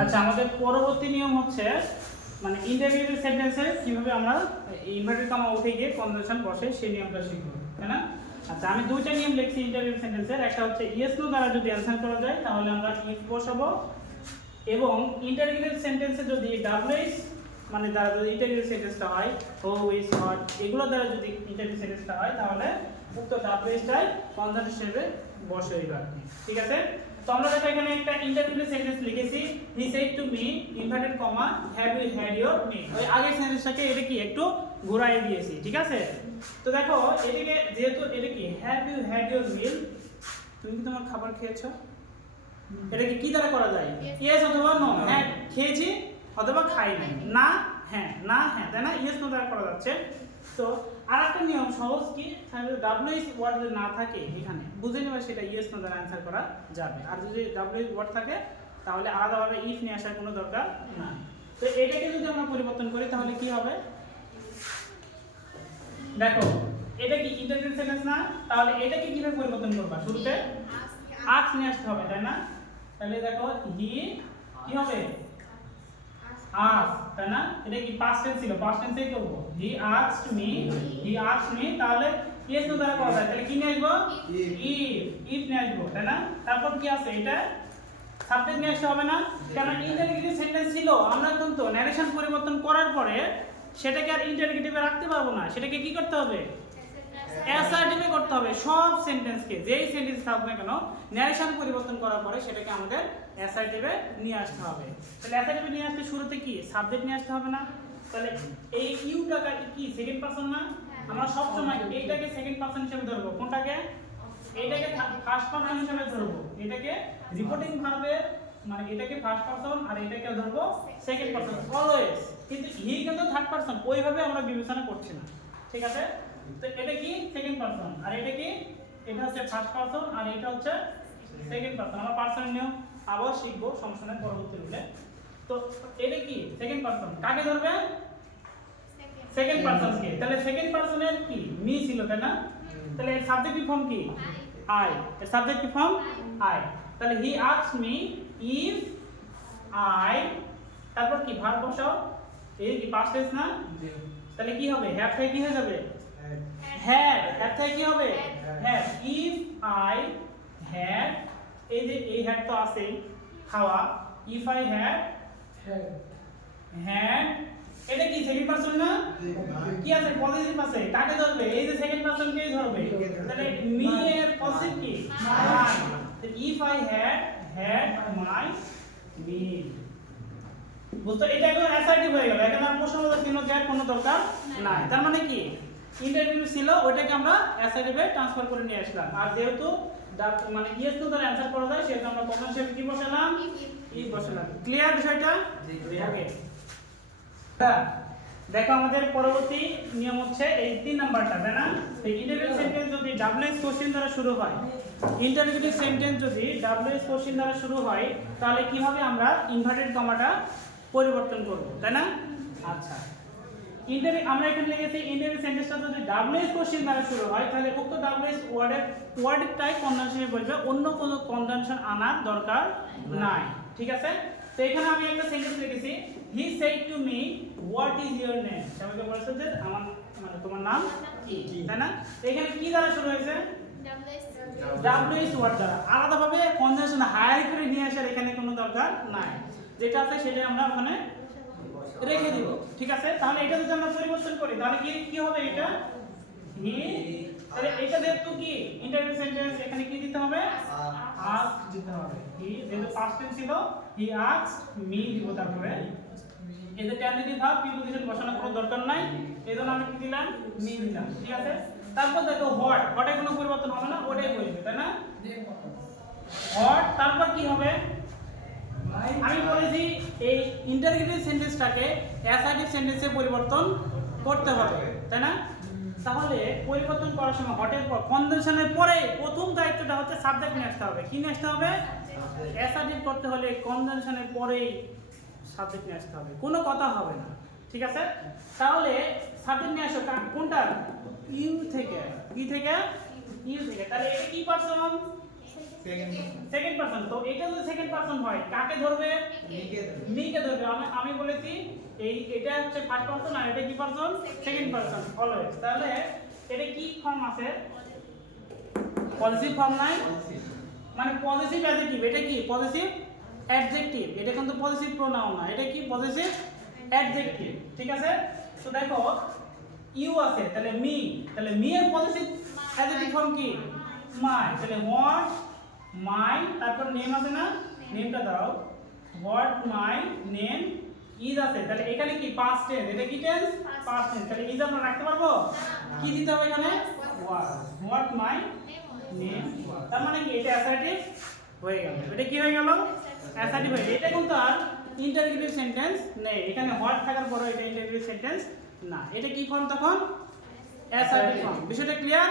আচ্ছা, আমাদের পরবর্তী নিয়ম হচ্ছে মানে ইন্টারগ্রেটেড সেন্টেন্সে কিভাবে আমরা ইনভার্টেড কমা উঠে গিয়ে কনজাংশন বসে সেই নিয়মটা শিখব, তাই না? আচ্ছা, আমি দুইটা নিয়ম লিখছি ইন্টারগ্রেটেড সেন্টেন্সের। একটা হচ্ছে ইয়েস নো দ্বারা যদি অ্যানসার করা যায় তাহলে আমরা ইফ বসাবো, এবং ইন্টারগ্রেটেড সেন্টেন্সে যদি ডাব্লিউএইচ মানে দ্বারা যদি ইন্টারগ্রেটেড সেন্টেন্সটা হয় হু ইজ হোয়াট এগুলো দ্বারা যদি ইন্টারগ্রেটেড সেন্টেন্সটা হয় তাহলে উক্ত ডাব্লিউএইচটাই কনজাংশন হিসেবে বসে হইবে আর কি। ঠিক আছে? তো আমরা দেখো এখানে একটা ইন্টারগ্রেটেড সেন্টেন্স লিখেছি, he said to me inverted comma have you had your meal. ওই আগের সেন্টেন্সটাকে এটা কি একটু ঘোরায় দিয়েছি, ঠিক আছে? তো দেখো এটাকে যেহেতু এটা কি হ্যাভ ইউ হ্যাড ইওর মিল, তুমি কি তোমার খাবার খেয়েছো, এটাকে কি দ্বারা করা যায়? ইয়েস অথবা নো। হ্যাঁ খেয়েছি অথবা খাই নাই, না হ্যাঁ, না হ্যাঁ, তাই না? ইয়েস নো দ্বারা করা যাচ্ছে। তো আরেকটা নিয়ম সহজ কি, ডাব্লিউএইচ ওয়ার্ড যদি না থাকে এখানে বুঝে নেবে সেটা ইয়েস নো দ্বারা অ্যানসার করা যাবে। আর যদি ডাব্লিউএইচ ওয়ার্ড থাকে তাহলে আলাদাভাবে ইফ নিয়ে আসার কোনো দরকার নাই। তো এটাকে যদি আমরা পরিবর্তন করি তাহলে কি হবে? দেখো এটা কি ইন্টারগ্রেটেড সেন্টেন্স না, তাহলে এটাকে কিভাবে পরিবর্তন করবা? শুরুতে আস্ক নিয়ে আসতে হবে, তাই না? তাহলে দেখো হি কি হবে? আস্ক, তাই না? এটা কি পাস্ট টেন্স ছিল, পাস্ট টেন্সেই করব। He asked me, he asked me, তাহলে ইয়েস নো দ্বারা করা যায়, তাহলে কি নিয়ে আসবো? ইফ নিয়ে আসবো, তাই না? তারপর কি আছে? এটা সাবজেক্ট নিয়ে আসতে হবে না, কারণ ইন্টারগেটিভ সেন্টেন্স ছিল। আমরা কিন্তু ন্যারেশন পরিবর্তন করার পরে সেটাকে আর ইন্টারগেটিভে রাখতে পারবো না, সেটাকে কি করতে হবে? অ্যাসার্টিভে করতে হবে। সব সেন্টেন্সকে যেই সেন্টেন্স থাকুক না কেন ন্যারেশন পরিবর্তন করার পরে সেটাকে আমাদের অ্যাসার্টিভে নিয়ে আসতে হবে। তাহলে অ্যাসার্টিভে নিয়ে আসতে শুরুতে কি সাবজেক্ট নিয়ে আসতে হবে না? তাহলে এই ইউটাকে কি সেকেন্ড পারসন না? আমরা সব সময় এইটাকে সেকেন্ড পারসন হিসেবে ধরবো, কোনটাকে? এইটাকে ফার্স্ট পারসন হিসেবে ধরবো। এটাকে রিপোর্টিং ভার্বের মানে এটাকে ফার্স্ট পারসন আর এটাকে ধরবো সেকেন্ড পারসন অলওয়েজ। কিন্তু হি কিন্তু থার্ড পারসন, ওইভাবে আমরা বিবেচনা করছি না, ঠিক আছে? তো এটা কি সেকেন্ড পারসন, আর এটা কি? এটা হচ্ছে ফার্স্ট পারসন আর এটা হচ্ছে সেকেন্ড পারসন। আমরা পারসনের নিয়ম আবার শিখবো সমস্যা নেই পরবর্তী রুলে। তো এটা কি সেকেন্ড পারসন, কাকে ধরবে? সেকেন্ড পারসনকে। তাহলে সেকেন্ড পারসনের কি মি ছিল, তাই না? তাহলে এর সাবজেক্টিভ ফর্ম কি? আই। এর সাবজেক্টিভ ফর্ম আই। তাহলে he asked me if I, তারপর কি ভার্ব বসাও, এই কি পাস্ট টেন্স না? তাহলে কি হবে? হ্যাভ থেকে কি হয়ে যাবে? হ্যাড। হ্যাড থেকে কি হবে? হ্যাড। ইফ আই হ্যাড, এই যে এই হ্যাড তো আছেই খাওয়া, ইফ আই হ্যাড হ্যাড, এটা কি সেকেন্ড পারসন না? কি আছে? পজিটিভ আছে, কাকে ধরবে? এই যে সেকেন্ড পারসন কেই ধরবে। তাহলে মি এর পজিটিভ কি? মাই। তো ইফ আই হ্যাড মাই মিল। বুঝতো? এটা একদম অ্যাসার্টিভ হয়ে গেল, এখন আর প্রশ্নবোধক চিহ্ন দেওয়ার কোনো দরকার নাই। তার মানে কি ইন্টারভিউ ছিল ওইটাকে আমরা অ্যাসার্টিভে ট্রান্সফার করে নিয়ে আসলাম। আর যেহেতু মানে ইয়েস নো দ্বারা অ্যানসার করা যায় সেহেতু আমরা কমন হিসেবে কি বসালাম? ইফ বসালাম। ক্লিয়ার বিষয়টা? ওকে। দেখো আমাদের পরবর্তী নিয়ম হচ্ছে এই 3 নাম্বারটা, তাই না? এই ইন্টারভিউ সেন্টেন্স যদি ডাব্লিউএইচ কোশ্চেন দ্বারা শুরু হয়, ইন্টারভিউ সেন্টেন্স যদি ডাব্লিউএইচ কোশ্চেন দ্বারা শুরু হয় তাহলে কিভাবে আমরা ইনভার্টেড কমাটা পরিবর্তন করব, তাই না? আচ্ছা, আমরা এখানে লিখেছি ইন্টারভিউ সেন্টেন্সটা যদি ডাব্লিউএইচ কোশ্চেন দ্বারা শুরু হয় তাহলে উক্ত ডাব্লিউএইচ ওয়ার্ডটাই কনজাংশনে বলবে, অন্য কোনো কনজাংশন আনার দরকার নাই, ঠিক আছে? তো এখানে আমি একটা সেন্টেন্স লিখেছি, he said to me what is your name. সবাইকে বলেছে যে আমার মানে তোমার নাম কি, তাই না? এখানে কি দ্বারা শুরু হয়েছে? ডাব্লিউএইচ ওয়ার্ড দ্বারা। আলাদাভাবে কনজাংশন হায়ার করে নিয়ে আসার এখানে কোনো দরকার নাই, যেটা আছে সেটাই আমরা ওখানে রেখে দিব, ঠিক আছে? তাহলে এটা যদি আমরা পরিবর্তন করি তাহলে কি কি হবে? এটা হি, তাহলে এটা যেহেতু কি ইন্টারভিউ সেন্টেন্স এখানে কি দিতে হবে? আস্ক দিতে হবে। হি যেহেতু পাস্ট টেন্স ছিল হি আস্কড মি দিব, তারপরে এই যে ট্যান্ডিটিভ ভার্ব প্রিপোজিশন বসানোর কোনো দরকার নাই, এজন্য আমি কি দিলাম? মি দিলাম, ঠিক আছে? তারপর দেখো হোয়াট, হোয়াটে কোনো পরিবর্তন হবে না, ওটাই বলবে, তাই না? হোয়াট, তারপর কি হবে? আমি বলেছি এই ইন্টারগেটিভ সেন্টেন্সটাকে অ্যাসার্টিভ সেন্টেন্সে পরিবর্তন করতে হবে, তাই না? তাহলে পরিবর্তন করার সময় হটের পর কনজাংশনের পরে প্রথম দায়িত্বটা হচ্ছে সাবজেক্ট নিয়ে আসতে হবে। কি নিয়ে আসতে হবে? অ্যাসার্টিভ করতে হলে কনজাংশনের পরেই সাবজেক্ট নিয়ে আসতে হবে, কোনো কথা হবে না, ঠিক আছে? তাহলে সাবজেক্ট নিয়ে আসো কোনটা? ইউ থেকে। কি থেকে? ইউ থেকে। তাহলে এটা কি পারসন? Second person. তো এটা যদি সেকেন্ড পারসন হয় কাকে ধরবে? মি কে ধরবে। আমি বলেছি এটা হচ্ছে ফার্স্ট পারসন আর এটা কি পারসন, সেকেন্ড পারসন অলওয়েজ। তাহলে এটা কি ফর্ম আছে, পজিটিভ ফর্ম নাই, মানে পজিটিভ অ্যাডজেক্টিভ। এটা কি পজিটিভ অ্যাডজেক্টিভ, এটা কিন্তু পজিটিভ প্রোনাউন না, এটা কি পজিটিভ অ্যাডজেক্টিভ, ঠিক আছে। তো দেখো ইউ আছে, তাহলে মি, তাহলে মি এর পজিটিভ অ্যাডজেক্টিভ ফর্ম কি মাই, তাহলে হোয়াট মাই, তারপর নেম আছে না, নেমটা দাও, হোয়াট মাই নেম ইজ আছে, তাহলে এখানে কি পাস্ট টেন্স, এটা কি টেন্স পাস্ট টেন্স, তাহলে ইজ আমরা রাখতে পারবো, কি দিতে হবে এখানে ওয়াজ, হোয়াট মাই নেম, তার মানে কি এটা অ্যাসার্টিভ হয়ে গেল, এটা কি হয়ে গেল অ্যাসার্টিভ হয়ে গেল। এটা কিন্তু আর ইন্টারোগেটিভ সেন্টেন্স নেই, এখানে হোয়াট থাকার পরে এটা ইন্টারোগেটিভ সেন্টেন্স না, এটা কি ফর্ম তখন অ্যাসার্টিভ ফর্ম। বিষয়টা ক্লিয়ার?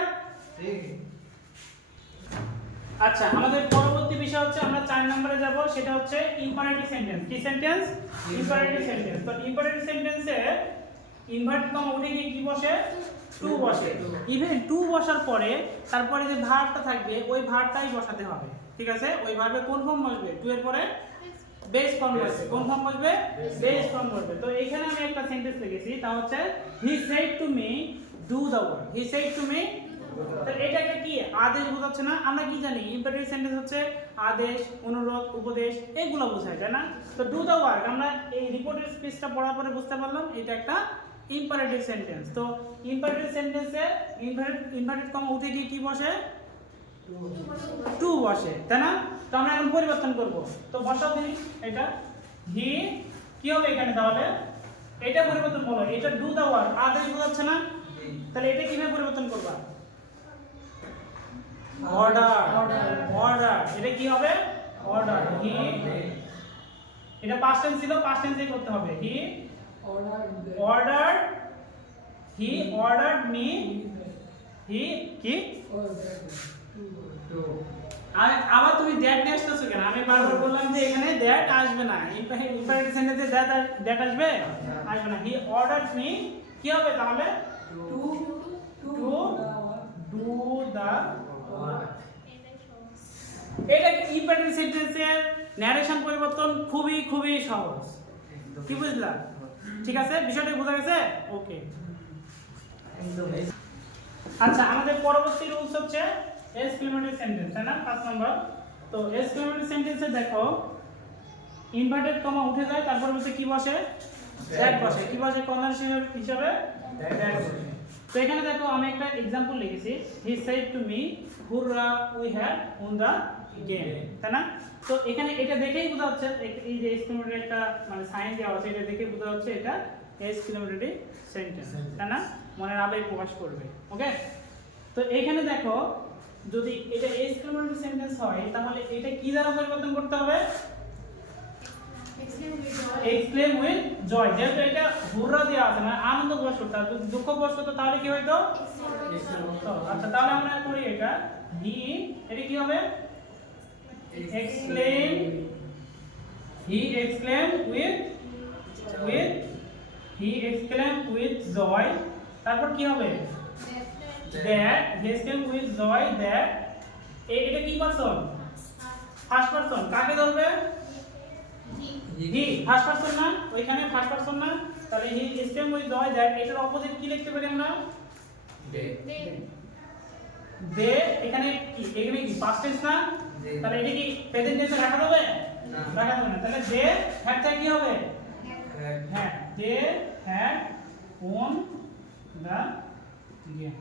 আচ্ছা, আমাদের পরবর্তী বিষয় হচ্ছে আমরা 4 নম্বরে যাব, সেটা হচ্ছে ইম্পারেটিভ সেন্টেন্স। কি সেন্টেন্স? Imperative sentence. তো ইম্পারেটিভ সেন্টেন্সে ইনভার্টেড কমা উঠে গিয়ে কি বসে, টু বসে। ইভেন টু বসার পরে তারপরে যে ভার্বটা থাকবে ওই ভার্বটাই বসাতে হবে, ঠিক আছে। ওই ভার্বে কোন ফর্ম বসবে, টু এর পরে বেস ফর্ম বসবে। কোন ফর্ম বসবে? বেস ফর্ম বসবে। তো এখানে আমি একটা সেন্টেন্স লিখেছি, তা হচ্ছে হি said to me do the work. He said to me, তো এটা একটা কি আদেশ বোঝাচ্ছে না? আমরা কি জানি ইম্পারেটিভ সেন্টেন্স হচ্ছে আদেশ, অনুরোধ, উপদেশ এগুলো বোঝায়, তাই না? তো ডু দ্য ওয়ার্ক আমরা এই রিপোর্টের স্পিচটা পড়ার পরে বুঝতে পারলাম এটা একটা ইম্পারেটিভ সেন্টেন্স। তো ইম্পারেটিভ সেন্টেন্সে ইনভার্টেড কমা উঠে গিয়ে কি বসে, টু বসে, তাই না? তো আমরা এখন পরিবর্তন করব। তো বসাও দিন এটা, হি কি হবে এখানে, তাহলে এটা পরিবর্তন করো, এটা ডু দ্য ওয়ার্ক আদেশ বোঝাচ্ছে না, তাহলে এটা কিভাবে পরিবর্তন করবা, অর্ডার, অর্ডার, এটা কি হবে অর্ডার। হি, এটা পাস্ট টেন্স ছিল, পাস্ট টেন্সে করতে হবে, হি অর্ডার, হি অর্ডারড মি, হি কি আবার তুমি দ্যাট নিয়ে আসতেছো কেন? আমি বারবার বললাম যে এখানে দ্যাট আসবে না, ইম্পারেটিভ সেন্টেন্সে দ্যাট আসবে, আসবে না। হি অর্ডারড মি কি হবে তাহলে, টু ডু দা ওয়ার্ক। এটা ইম্পারেটিভ সেন্টেন্সের ন্যারেশন পরিবর্তন খুবই খুবই সহজ, কি বুঝলা? ঠিক আছে, বিষয়টা বোঝা গেছে? ওকে। আচ্ছা, আমাদের পরবর্তী রুলস হচ্ছে এক্সক্লেমেটরি সেন্টেন্স, তাই না? 5 নম্বর। তো এক্সক্লেমেটরি সেন্টেন্সে দেখো ইনভার্টেড কমা উঠে যায়, তারপর হচ্ছে কি বসে, দ্যাট বসে। কি বসে কন্ডিশনাল হিসাবে, দ্যাট বসে। তো এখানে দেখো আমি একটা एग्जांपल লিখেছি, he said to me hurrah we have won the game, তাই না? তো এখানে এটা দেখেই বোঝা যাচ্ছে এই যে এক্সক্লেমেটরি একটা মানে সাইন দেওয়া আছে, এটা দেখে বোঝা যাচ্ছে এটা এক্সক্লেমেটরি সেন্টেন্স, তাই না? মনের আবেগ প্রকাশ করবে, ওকে। তো এখানে দেখো যদি এটা এক্সক্লেমেটরি সেন্টেন্স হয় তাহলে এটা কি দ্বারা পরিবর্তন করতে হবে, এক্সক্লেম উইথ জয়। যেহেতু এটা হুররা দেওয়া আছে মানে আনন্দ প্রকাশ করতে, আর যদি দুঃখ প্রকাশ করতে তাহলে কি হইতো, আচ্ছা তাহলে আমরা করি এটা, হি এটা কি হবে, exclaim, he exclaim with he exclaim with joy, তারপর কি হবে, that he exclaimed with joy that এটা কি পারসন, ফার্স্ট পারসন, কাকে ধরবে, হি ফার্স্ট পারসন না, ওইখানে ফার্স্ট পারসন না, তাহলে হি exclaimed with joy that এটার অপোজিট কি লিখতে পারি আমরা, দে, এখানে কি পাস্ট টেন্স না, তাহলে এটা কি প্রেজেন্ট টেন্সে রাখা যাবে না, রাখা যাবে না, তাহলে দে হ্যাড থেকে কি হবে, হ্যাঁ they had won the game.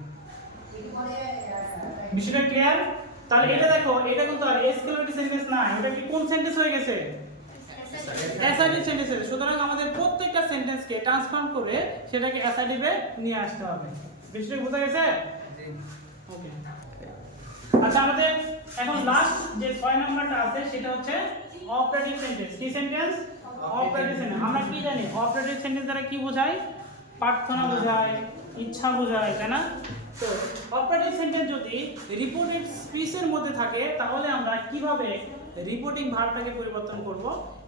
বিষয়টা ক্লিয়ার? তাহলে এটা দেখো এটা কিন্তু আর এক্সক্লেমেটরি সেন্টেন্স না, এটা কি কোন সেন্টেন্স হয়ে গেছে, অ্যাসার্টিভ সেন্টেন্স। সুতরাং আমাদের প্রত্যেকটা সেন্টেন্সকে ট্রান্সফর্ম করে সেটাকে অ্যাসার্টিভে নিয়ে আসতে হবে। বিষয়টা বোঝা গেছে? জি, ওকে। আচ্ছা, আমাদের এখন লাস্ট যে 6 নম্বরটা আছে সেটা হচ্ছে অপারেটিভ সেন্টেন্স। কি সেন্টেন্স? Operative sentence. আমরা কি জানি অপারেটিভ সেন্টেন্স দ্বারা কি বোঝায়, প্রার্থনা বোঝায়, ইচ্ছা বোঝায়, তাই না? তো অপারেটিভ সেন্টেন্স যদি রিপোর্টেড স্পিচের মধ্যে থাকে তাহলে আমরা কিভাবে রিপোর্টিং ভার্বটাকে পরিবর্তন করব,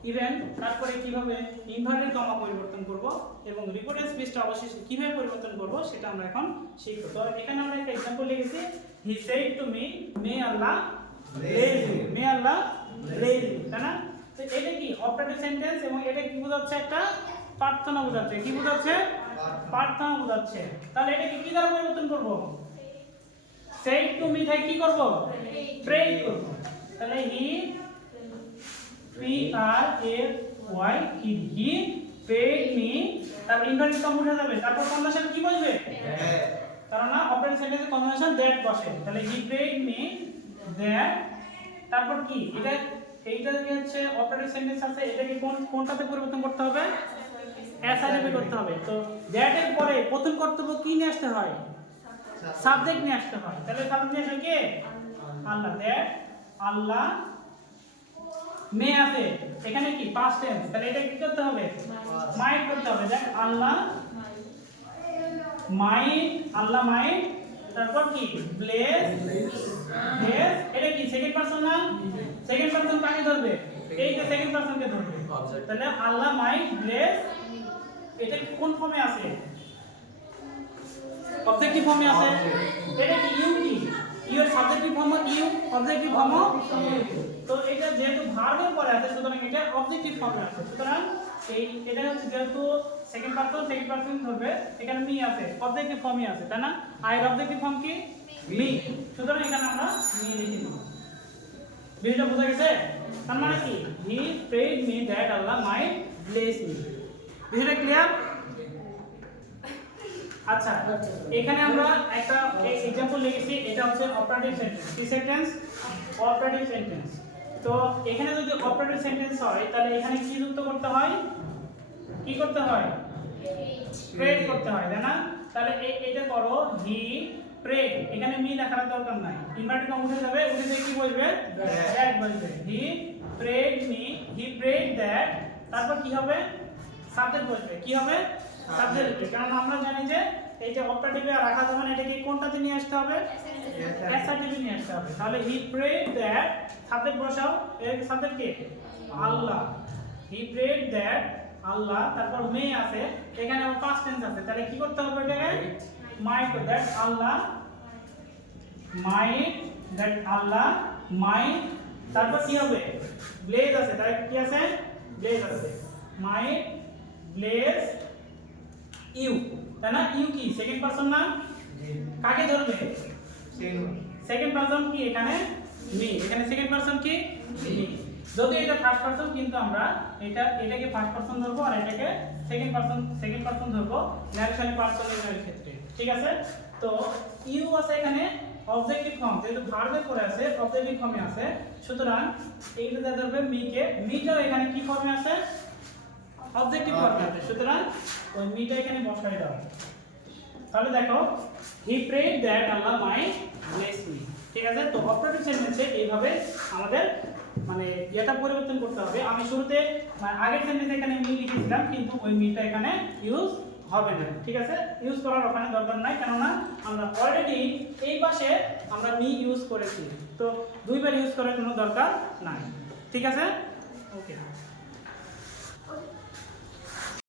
ইভেন তারপরে কিভাবে ইনভার্টেড কমা পরিবর্তন করব এবং রিপোর্টেড স্পিচটা অবশেষে কিভাবে পরিবর্তন করব সেটা আমরা এখন শিখব। তো এখানে আমরা একটা एग्जांपल লিখেছি, he said to me may Allah bless you, may Allah bless you, তাই না? তো এটা কি অপারেটিভ সেন্টেন্স এবং এটা কি বোঝাচ্ছে একটা প্রার্থনা বোঝাচ্ছে কি বোঝাচ্ছে প্রার্থনা বোঝাচ্ছে তাহলে এটাকে কি দ্বারা পরিবর্তন করব সেই টু মি থেকে কি করব প্রে করব তাহলে he P R A Y he prayed me তারপর ইনভার্টেড কম উঠে যাবে তারপর কন্ডিশন কি বসবে কারণ না অপারেটিভ সেন্টেন্সে কন্ডিশন দ্যাট বসে তাহলে হি পেড মি দ্যাট তারপর কি এটা এইটা কি হচ্ছে অপারেটিভ সেন্টেন্স আছে এটাকে কোনটাতে পরিবর্তন করতে হবে এসআইভি করতে হবে তো দ্যাট এর পরে প্রথম কর্তব্য কি নিয়ে আসতে হয় সাবজেক্ট নিয়ে আসতে হয় তাহলে সাবজেক্ট নিয়ে আসে কে আল্লাহ দ্যাট আল্লাহ মে আছে এখানে কি পাস্ট টেন্স তাহলে এটা কি করতে হবে মাইট করতে হবে দ্যাট আল্লাহ মাইট তারপর কি ব্লেস ব্লেস এটা কি সেকেন্ড পারসন না সেকেন্ড পারসন কাকে ধরবে এই যে সেকেন্ড পারসনকে ধরবে তাহলে আল্লাহ মাইট ব্লেস এটা কোন ফর্মে আছে অবজেক্টিভ ফর্মে আছে এটা কি ইউ এর subjective form you objective form তো এটা যেহেতু ভার্বের পরে আছে সুতরাং এটা অবজেক্টিভ ফর্মে আছে সুতরাং এটা হচ্ছে যেহেতু সেকেন্ড পারসন ধরবে এখানে মি আছে অবজেক্টিভ ফর্মে আছে তাই না আর এর অবজেক্টিভ ফর্ম কি মি সুতরাং এখানে আমরা মি লিখে দেব বিষয়টা বোঝা গেছে তার মানে কি he prayed me that Allah might bless me বিষয়টা ক্লিয়ার আচ্ছা এখানে আমরা একটা एग्जांपल লিখেছি এটা হচ্ছে অপারেটিভ সেন্টেন্স কি সেন্টেন্স অপারেটিভ সেন্টেন্স তো এখানে যদি অপারেটিভ সেন্টেন্স হয় তাহলে এখানে কি যুক্ত করতে হয় কি করতে হয় প্রেড করতে হয় তাই না তাহলে এটা করো হি প্রেড এখানে মি লেখার দরকার নাই ইনভার্টেড কম উঠে যাবে উঠে দিয়ে কি বলবে দ্যাট বলবে he prayed me he prayed that তারপর কি হবে সাবজেক্ট বলবে কি হবে সাবজেক্ট কারণ আমরা জানি যে এই যে অপারেটিভে রাখা যাবে না এটাকে কোনটাতে নিয়ে আসতে হবে অ্যাসার্টিভে নিয়ে আসতে হবে তাহলে হি প্রেড দ্যাট সাবজেক্ট বসাও এর সাবজেক্ট কি আল্লাহ হি প্রেড দ্যাট আল্লাহ তারপর মে আছে এখানে আবার পাস্ট টেন্স আছে তাহলে কি করতে হবে এটাকে মাইট দ্যাট আল্লাহ মাইট তারপর কি হবে ব্লেজ আছে তাহলে কি আছে ব্লেজ আছে মাইট ব্লেজ ইউ তাই না ইউ কি সেকেন্ড পারসন না কাকে ধরবে সেকেন্ড পারসন কি এখানে মি এখানে সেকেন্ড পারসন কি মি যদি এটা ফার্স্ট পারসন কিন্তু আমরা এটাকে ফার্স্ট পারসন ধরবো আর এটাকে সেকেন্ড পারসন ধরবো ন্যারেশন পারসনের ক্ষেত্রে ঠিক আছে তো ইউ আছে এখানে অবজেক্টিভ ফর্ম যেহেতু ভার্বের পরে আছে অবজেক্টিভ ফর্মে আছে সুতরাং এইটা ধরবে মিটাও এখানে কি ফর্মে আছে অবজেক্টিভ ফর্মে আছে সুতরাং ওই মিটা এখানে বসাই দাও তাহলে দেখো he prayed that Allah might bless me ঠিক আছে তো অপারেটিভ সেন্টেন্সে এইভাবে আমাদের মানে এটা পরিবর্তন করতে হবে আমি শুরুতে আগের সেন্টেন্সে এখানে মি লিখেছিলাম কিন্তু ওই মিটা এখানে ইউজ হবে না ঠিক আছে ইউজ করার ওখানে দরকার নাই কেননা আমরা অলরেডি এই পাশে আমরা মি ইউজ করেছি তো দুইবার ইউজ করার কোনো দরকার নাই ঠিক আছে ওকে